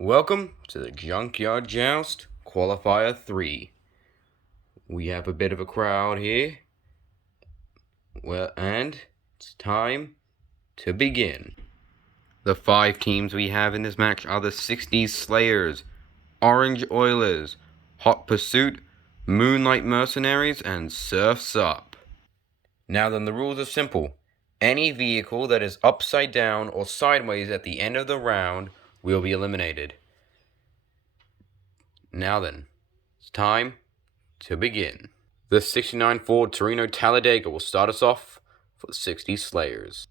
Welcome to the Junkyard Joust Qualifier 3. We have a bit of a crowd here. And it's time to begin. The 5 teams we have in this match are the 60s Slayers, Orange Oilers, Hot Pursuit, Moonlight Mercenaries, and Surf's Up. Now then, the rules are simple. Any vehicle that is upside down or sideways at the end of the round will be eliminated. Now then, it's time to begin. The 69 Ford Torino Talladega will start us off for the 60 Slayers.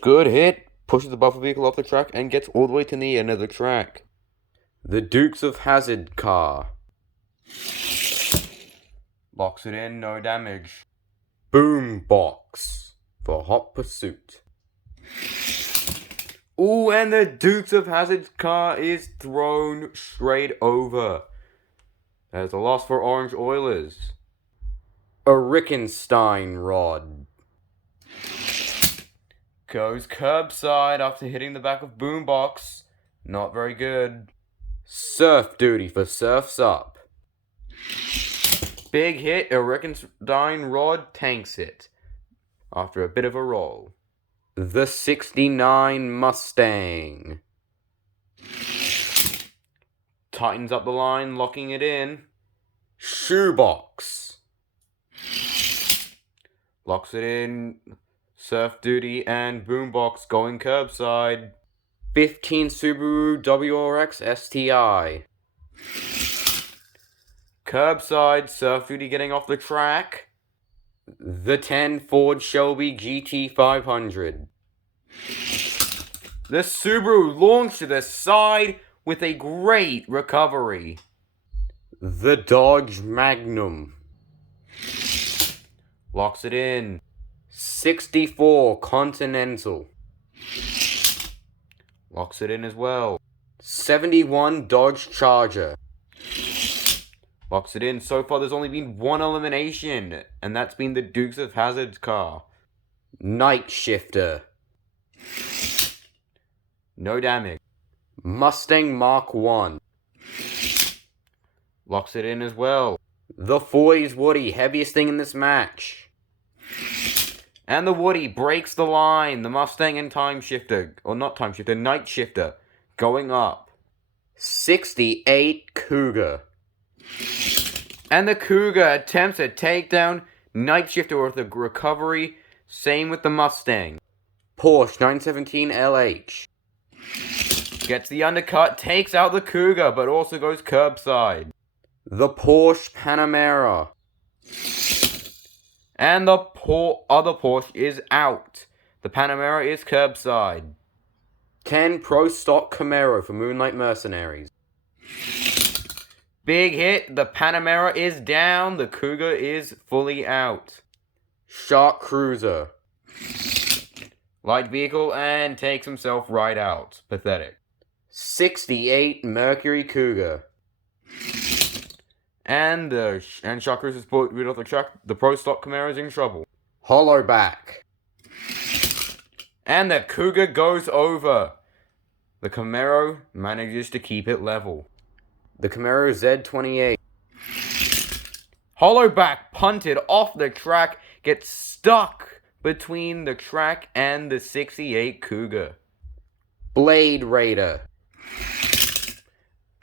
Good hit, pushes the buffer vehicle off the track and gets all the way to the end of the track. The Dukes of Hazzard car. Locks it in, no damage. Boom box for Hot Pursuit. Ooh, and the Dukes of Hazzard's car is thrown straight over. There's a loss for Orange Oilers. A Rickenstein rod. Goes curbside after hitting the back of Boombox. Not very good. Surf duty for Surf's Up. Big hit, a Rickenstein rod tanks it after a bit of a roll. The 69 Mustang. Tightens up the line, locking it in. Shoebox. Locks it in. Surf duty and Boombox going curbside. 15 Subaru WRX STI. Curbside, surf duty getting off the track. The 10 Ford Shelby GT500. The Subaru launched to the side with a great recovery. The Dodge Magnum. Locks it in. 64 Continental. Locks it in as well. 71 Dodge Charger. Locks it in. So far, there's only been one elimination, and that's been the Dukes of Hazzard's car. Night Shifter. No damage. Mustang Mark 1. Locks it in as well. The 40s Woody, heaviest thing in this match. And the Woody breaks the line. The Mustang and Time Shifter, or not Time Shifter, Night Shifter, going up. 68 Cougar. And the Cougar attempts a takedown. Night Shifter with a recovery. Same with the Mustang. Porsche 917 LH. Gets the undercut, takes out the Cougar, but also goes curbside. The Porsche Panamera. And the other Porsche is out. The Panamera is curbside. 10 Pro Stock Camaro for Moonlight Mercenaries. Big hit, the Panamera is down, the Cougar is fully out. Shark Cruiser. Light vehicle and takes himself right out. Pathetic. 68 Mercury Cougar. And Shark Cruiser's put rid of the track. The Pro Stock Camaro is in trouble. Hollow back. And the Cougar goes over. The Camaro manages to keep it level. The Camaro Z28. Hollowback punted off the track, gets stuck between the track and the 68 Cougar. Blade Raider.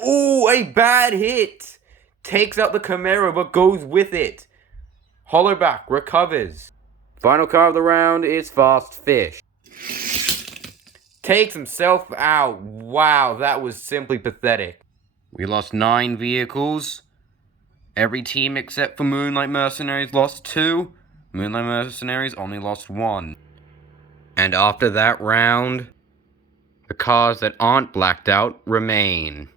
Ooh, a bad hit. Takes out the Camaro but goes with it. Hollowback recovers. Final car of the round is Fast Fish. Takes himself out. Wow, that was simply pathetic. We lost 9 vehicles. Every team except for Moonlight Mercenaries lost 2. Moonlight Mercenaries only lost 1. And after that round, the cars that aren't blacked out remain.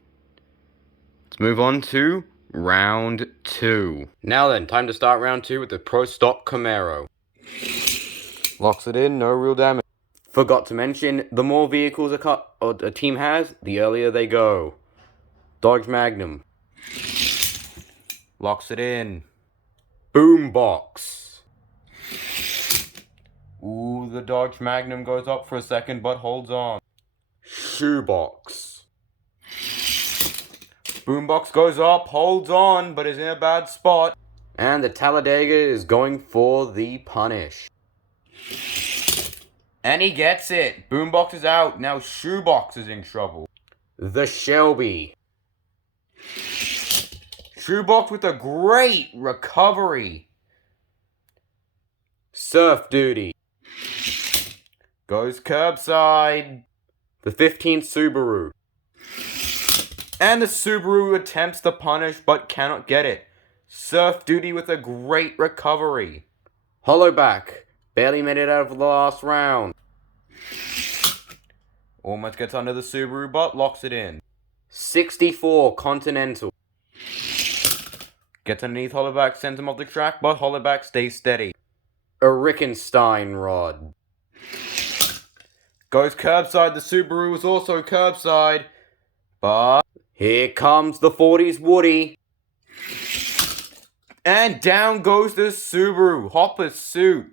Let's move on to round 2. Now then, time to start round 2 with the Pro Stock Camaro. Locks it in, no real damage. Forgot to mention, the more vehicles a team has, the earlier they go. Dodge Magnum. Locks it in. Boombox. Ooh, the Dodge Magnum goes up for a second but holds on. Shoebox. Boombox goes up, holds on, but is in a bad spot. And the Talladega is going for the punish. And he gets it. Boombox is out. Now Shoebox is in trouble. The Shelby. Shoebox with a great recovery. Surf Duty. Goes curbside. The 15th Subaru. And the Subaru attempts the punish but cannot get it. Surf Duty with a great recovery. Hollowback. Barely made it out of the last round. Almost gets under the Subaru but locks it in. 64 Continental. Gets underneath Hollowback, sends him off the track, but Hollowback stays steady. A Rickenstein Rod. Goes curbside, the Subaru was also curbside. But here comes the 40s Woody. And down goes the Subaru. Hopper's suit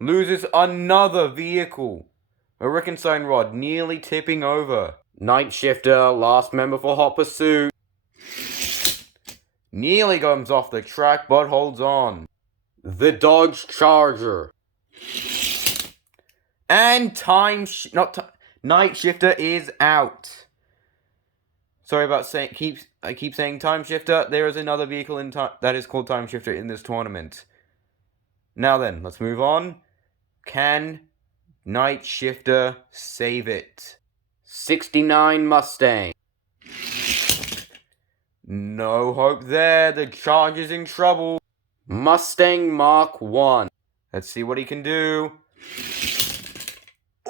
loses another vehicle. A Rickenstein Rod nearly tipping over. Night Shifter, last member for Hopper's suit. Nearly comes off the track but holds on. The Dodge Charger. And Night Shifter is out. Sorry about saying, I keep saying Time Shifter. There is another vehicle that is called Time Shifter in this tournament. Now then, let's move on. Can Night Shifter save it? 69 Mustang. No hope there. The Charger's in trouble. Mustang Mark 1. Let's see what he can do.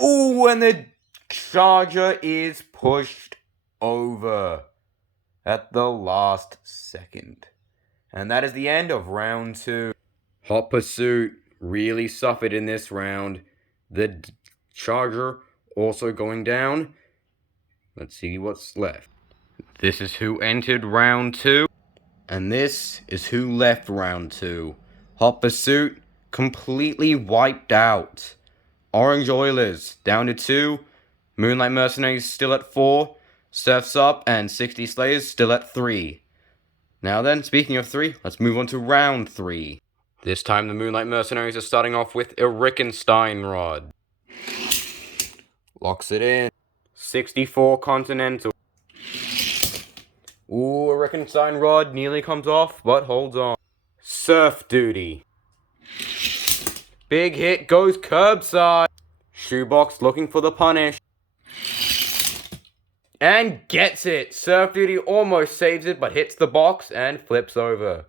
Ooh, and the Charger is pushed over at the last second. And that is the end of round 2. Hot Pursuit really suffered in this round. The Charger also going down. Let's see what's left. This is who entered round 2. And this is who left round 2. Hot Pursuit completely wiped out. Orange Oilers down to 2. Moonlight Mercenaries still at 4. Surf's Up and 60 Slayers still at 3. Now then, speaking of 3, let's move on to round 3. This time the Moonlight Mercenaries are starting off with a Rickenstein Rod. Locks it in. 64 Continental. Ooh, a Rickenstein Rod nearly comes off, but holds on. Surf Duty. Big hit, goes curbside. Shoebox looking for the punish. And gets it. Surf Duty almost saves it, but hits the box and flips over.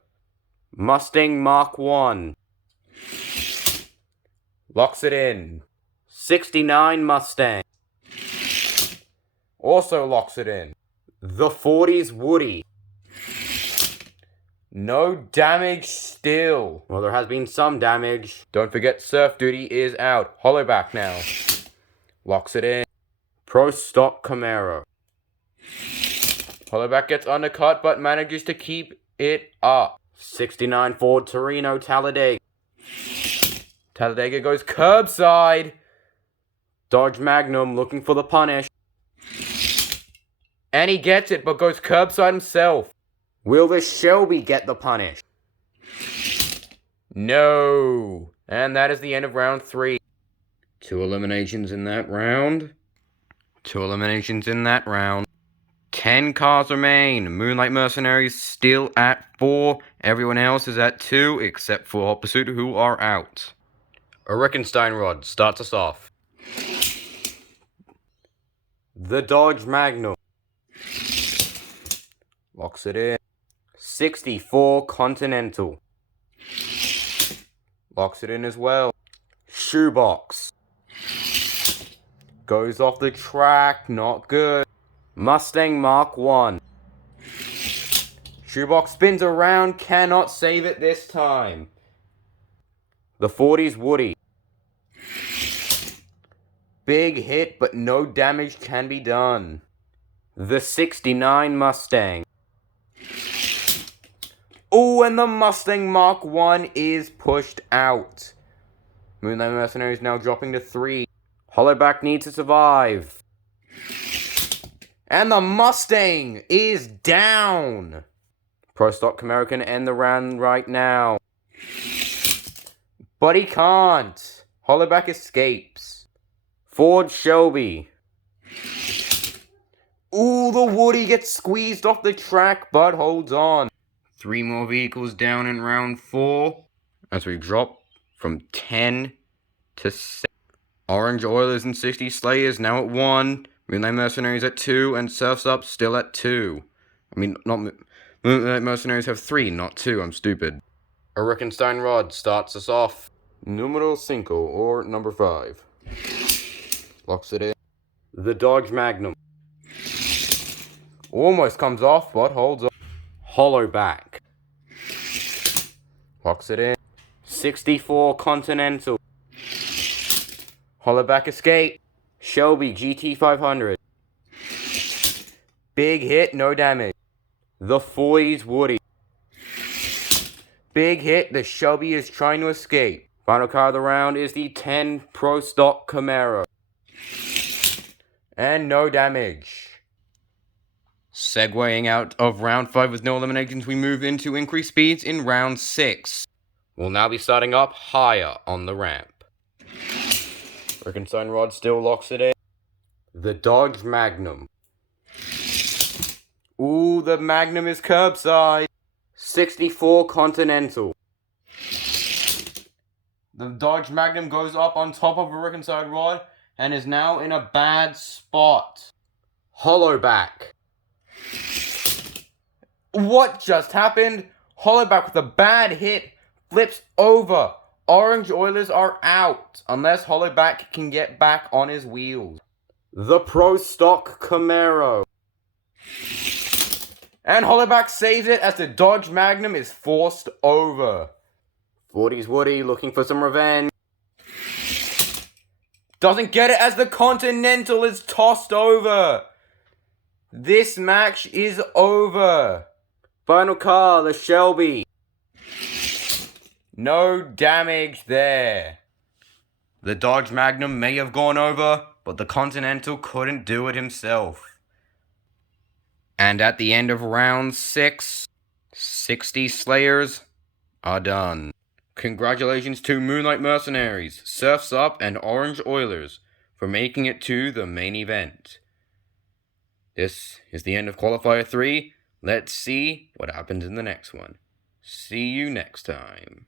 Mustang Mark 1. Locks it in. 69 Mustang. Also locks it in. The 40s Woody. No damage still. Well, there has been some damage. Don't forget Surf Duty is out. Hollowback now. Locks it in. Pro Stock Camaro. Hollowback gets undercut but manages to keep it up. 69 Ford Torino Talladega. Talladega goes curbside. Dodge Magnum looking for the punish. And he gets it, but goes curbside himself. Will the Shelby get the punish? No. And that is the end of round 3. 2 eliminations in that round. 2 eliminations in that round. 10 cars remain. Moonlight Mercenaries still at 4. Everyone else is at 2, except for Hot Pursuit, who are out. A Rickenstein Rod starts us off. The Dodge Magnum. Locks it in. 64 Continental. Locks it in as well. Shoebox. Goes off the track, not good. Mustang Mark 1. Shoebox spins around, cannot save it this time. The 40s Woody. Big hit, but no damage can be done. The 69 Mustang. Oh, and the Mustang Mark 1 is pushed out. Moonlight Mercenaries now dropping to 3. Hollowback needs to survive. And the Mustang is down. Pro Stock Camaro can end the round right now. But he can't. Hollowback escapes. Ford Shelby. Ooh, the Woody gets squeezed off the track, but holds on. 3 more vehicles down in round 4. As we drop from 10 to 7. Orange Oilers and 60 Slayers now at 1. Moonlight Mercenaries at 2. And Surf's Up still at 2. I mean, not... Moonlight Mercenaries have 3, not 2. I'm stupid. A Rickenstein Rod starts us off. Numero 5, or number 5. Locks it in. The Dodge Magnum. Almost comes off, but holds on. Hollowback. Locks it in. 64 Continental. Hollowback escape. Shelby GT500. Big hit, no damage. The 40s Woody. Big hit, the Shelby is trying to escape. Final car of the round is the 10 Pro Stock Camaro. And no damage. Segueing out of round 5 with no eliminations, we move into increased speeds in round 6. We'll now be starting up higher on the ramp. Rickenstein Rod still locks it in. The Dodge Magnum. Ooh, the Magnum is curbside. 64 Continental. The Dodge Magnum goes up on top of a Rickenstein Rod and is now in a bad spot. Hollowback. What just happened? Hollowback with a bad hit flips over. Orange Oilers are out unless Hollowback can get back on his wheels. The Pro Stock Camaro. And Hollowback saves it as the Dodge Magnum is forced over. 40s Woody looking for some revenge. Doesn't get it as the Continental is tossed over. This match is over. Final car, the Shelby. No damage there. The Dodge Magnum may have gone over, but the Continental couldn't do it himself. And at the end of round 6, 60 Slayers are done. Congratulations to Moonlight Mercenaries, Surf's Up, and Orange Oilers for making it to the main event. This is the end of Qualifier 3. Let's see what happens in the next one. See you next time.